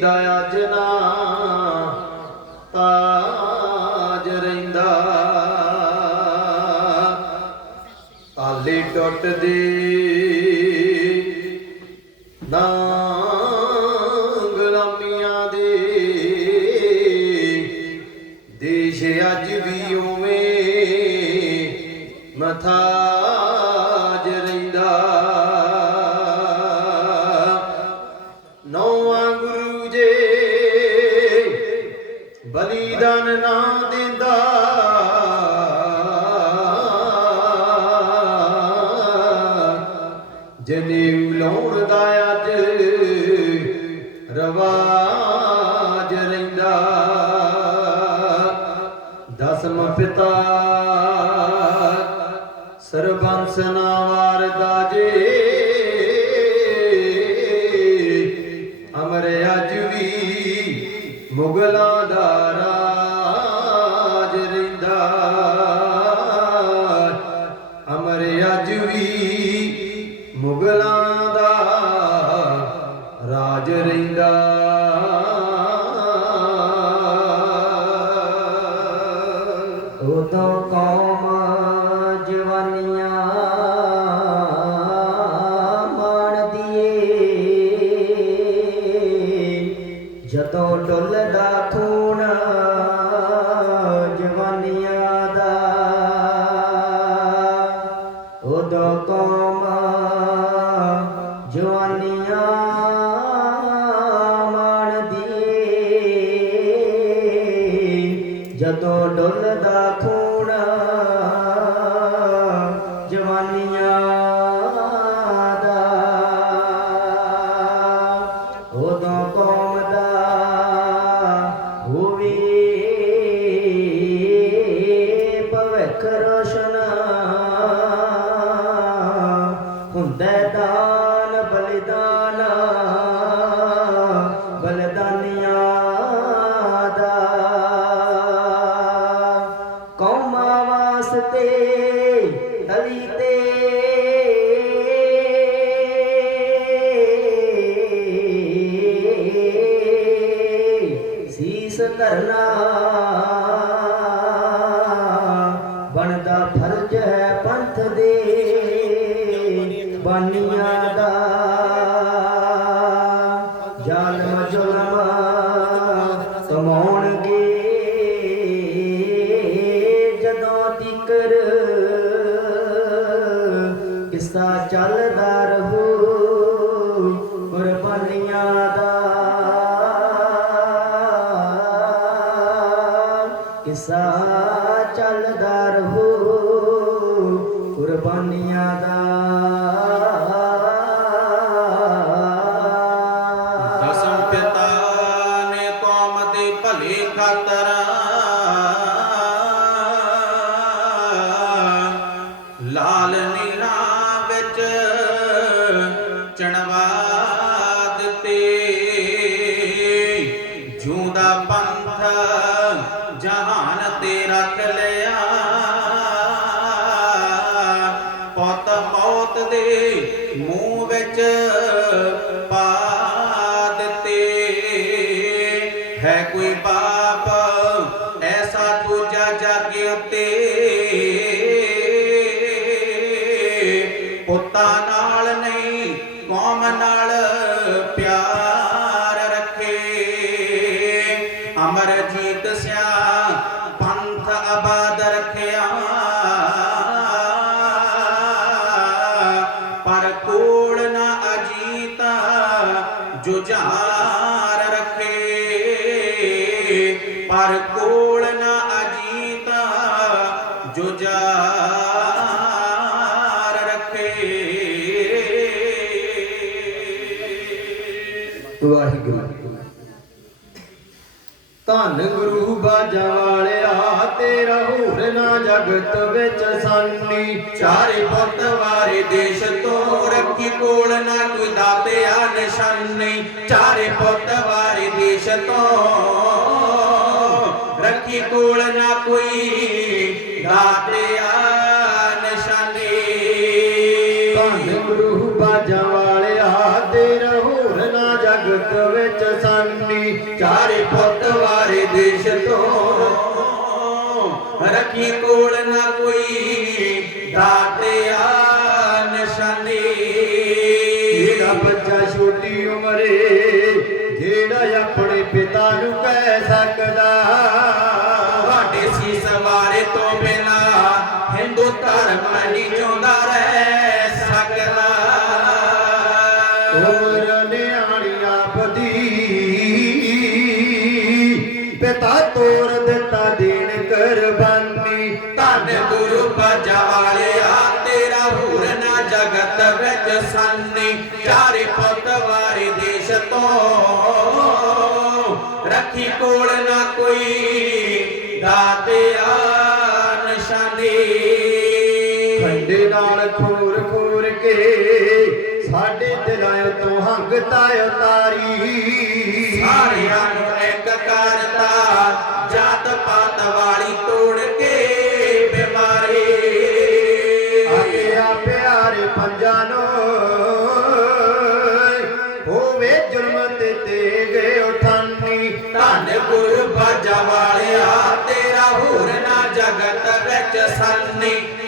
ਦਾ ਅਜਨਾ ਤਾਜ ਰਹਿੰਦਾ। ਤਾਲੇ ਟੁੱਟਦੇ ਨਾ ਗੁਲਾਮੀਆਂ ਦੇ। ਦੇਸ਼ ਅੱਜ ਵੀ ਉਵੇਂ ਮਥਾਜ ਰਹਿੰਦਾ। ਨੌਵਾਂ ਗੁਰੂ ਬਲੀਦਾਨ ਨਾ ਦਿੰਦਾ। ਜਨੇ ਲਾਉਣ ਦਾ ਅੱਜ ਰਵਾਜ ਰਹਿੰਦਾ। ਦਸਮ ਪਿਤਾ ਸਰਬੰਸ ਜਦੋਂ ਡੁੱਲਦਾ ਖੂਨ ਜਵਾਨੀਆਂ ਦਾ। ਉਦੋਂ ਕੌਮ ਬਲਿਦਾਨ ਬਲਦਾਨੀਆਂ ਦਾ। ਕੌਮਾਂ ਵਾਸਤੇ ਤਲੀ ਤੇ ਸੀਸ ਧਰਨਾ ਕਮਾਉਣਗੇ ਜਦੋਂ ਤੀਕਰ ਕਿਸਾ ਚੱਲਦਾ ਰਹੂ ਕੁਰਬਾਨੀਆਂ ਦਾ ਕਿਸਾ ਚੱਲਦਾ ਰਹੂ ਕੁਰਬਾਨੀਆਂ ਦਾ ਲਾਲ ਨੀਲਾ ਵਿੱਚ ਚਣਵਾ ਦਿੱਤੇ। ਜੂਦਾ ਪੰਥ ਜਹਾਨ ਤੇ ਰੱਖ ਲਿਆ। ਪੁੱਤ ਮੌਤ ਦੇ ਮੂੰਹ ਵਿੱਚ ਜੋ ਜੁਝਾਰ ਰੱਖੇ ਪਰ ਧੰਨ ਗੁਰੂ ਬਾਜਾਂ ਵਾਲਿਆ, ਤੇਰਾ ਹੋਰ ਨਾ ਜਗਤ ਵਿੱਚ ਸਾਨੀ। ਚਾਰੇ ਪੁੱਤ ਵਾਰੇ ਦੇਸ਼ ਤੋਂ ਰੱਖੀ ਕੋਲ ਨਾ ਕੋਈ ਦਾਤਿਆ ਨਿਸ਼ਾਨੀ। ਚਾਰੇ ਪੁੱਤ ਵਾਰੇ ਦੇਸ਼ ਤੋਂ ਰੱਖੀ ਕੋਲ ਨਾ ਕੋਈ ਦਾਤਿਆ ਨਿਸ਼ਾਨੀ। ਧੰਨ ਗੁਰੂ ਬਾਜਾਂ ਵਾਲਿਆ, ਤੇਰਾ ਹੋਰ ਨਾ ਜਗਤ ਜਗਤ ਵਿੱਚ ਸਾਨੀ। ਚਾਰੇ ਪੁੱਤ ਰੱਖੀ ਕੋਲ ਨਾ ਕੋਈ ਦਾਤਿਆ ਨਿਸ਼ਾਨੀ? ਜਿਹੜਾ ਬੱਚਾ ਛੋਟੀ ਉਮਰੇ ਜਿਹੜਾ ਆਪਣੇ ਪਿਤਾ ਨੂੰ ਕਹਿ ਸਕਦਾ। ਤੁਹਾਡੇ ਸੀਸ ਵਾਰੇ ਤੋਂ ਬਿਨਾ ਹਿੰਦੂ ਧਰਮ ਨਹੀਂ ਜਗਤ ਵਿੱਚ ਸਾਨੀ ਚਾਰੇ ਪੁੱਤ ਵਾਰੇ ਦੇਸ਼ ਤੋਂ। ਰੱਖੀ ਕੋਲ ਨਾ ਕੋਈ ਦਾਤਿਆ ਨਿਸ਼ਾਨੀ। ਖੰਡੇ ਨਾਲ ਖੋਰ ਖੋਰ ਕੇ ਸਾਡੇ ਦਿਲਾਂ ਤੋਂ ਹੰਗਤਾ ਉਤਾਰੀ। ਸਾਰਿਆਂ ਨੂੰ ਇੱਕ ਕਰਤਾ ਗੁਰੂ ਤੇਰਾ ਹੋਰ ਨਾ ਜਗਤ ਵਿੱਚ ਸੰਨੀ।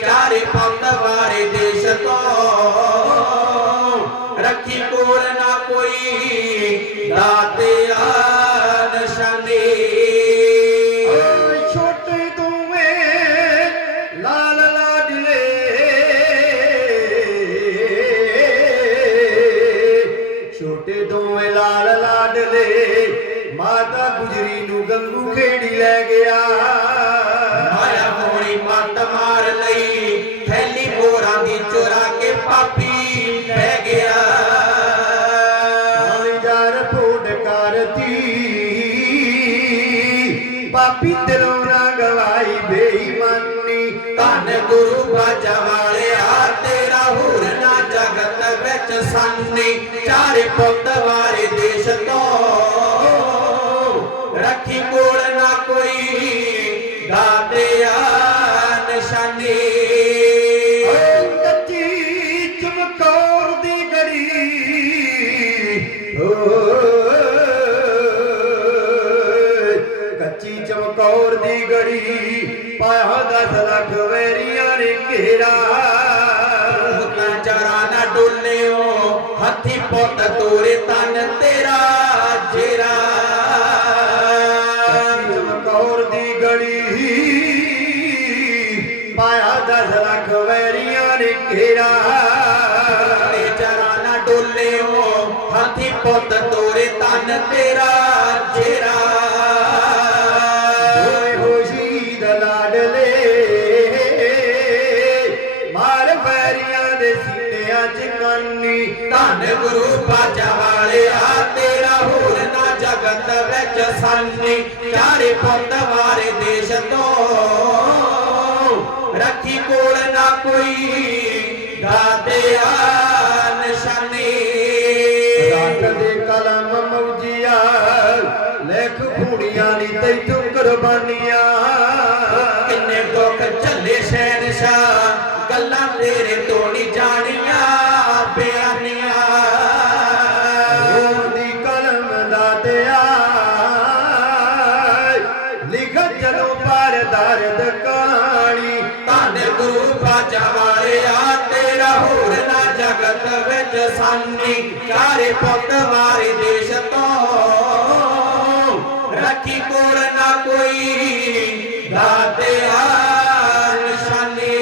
ਗੁਰੂ ਬਾਜਾ ਵਾਲਿਆ ਤੇਰਾ ਹੋਰ ਨਾ ਜਗਤ ਵਿੱਚ ਸੰਨੀ। ਚਾਰੇ ਪੁੱਤ ਹੱਥੀ ਪੁੱਤ ਤੋਰੇ ਤਨ ਤੇਰਾ ਜੇਰਾ। ਚਮਕੌਰ ਦੀ ਗੜੀ ਪਾਇਆ ਦਸ ਲੱਖ ਵੈਰੀਆਂ ਨੇ ਘੇਰਾ। ਤੇ ਚਰਾ ਨਾ ਡੋਲਿਓ ਹਾਥੀ ਪੁੱਤ ਤੋਰੇ ਤਨ ਤੇਰਾ ਜੇਰਾ। ਵਿੱਚ ਸਾਨੀ ਚਾਰੇ ਪੁੱਤ ਵਾਰੇ ਦੇਸ਼ ਤੋਂ। ਰੱਖੀ ਕੋਲ ਨਾ ਕੋਈ ਦਾਤਿਆ ਨਿਸ਼ਾਨੀ। ਰੱਖ ਦੇ ਕਲਮ ਮੌਜੀਆ, ਲੇਖ ਫੂੜੀਆਂ ਨੀ ਤੈਥੋਂ ਕੁਰਬਾਨੀਆਂ ਗੁਰੂ ਬਾਜਾ ਵਾਲਿਆ ਤੇਰਾ ਹੋਰ ਨਾ ਜਗਤ ਵਿੱਚ ਸਾਨੀ। ਚਾਰੇ ਪੁੱਤ ਮਾਰੇ ਦੇਸ਼ ਤੋਂ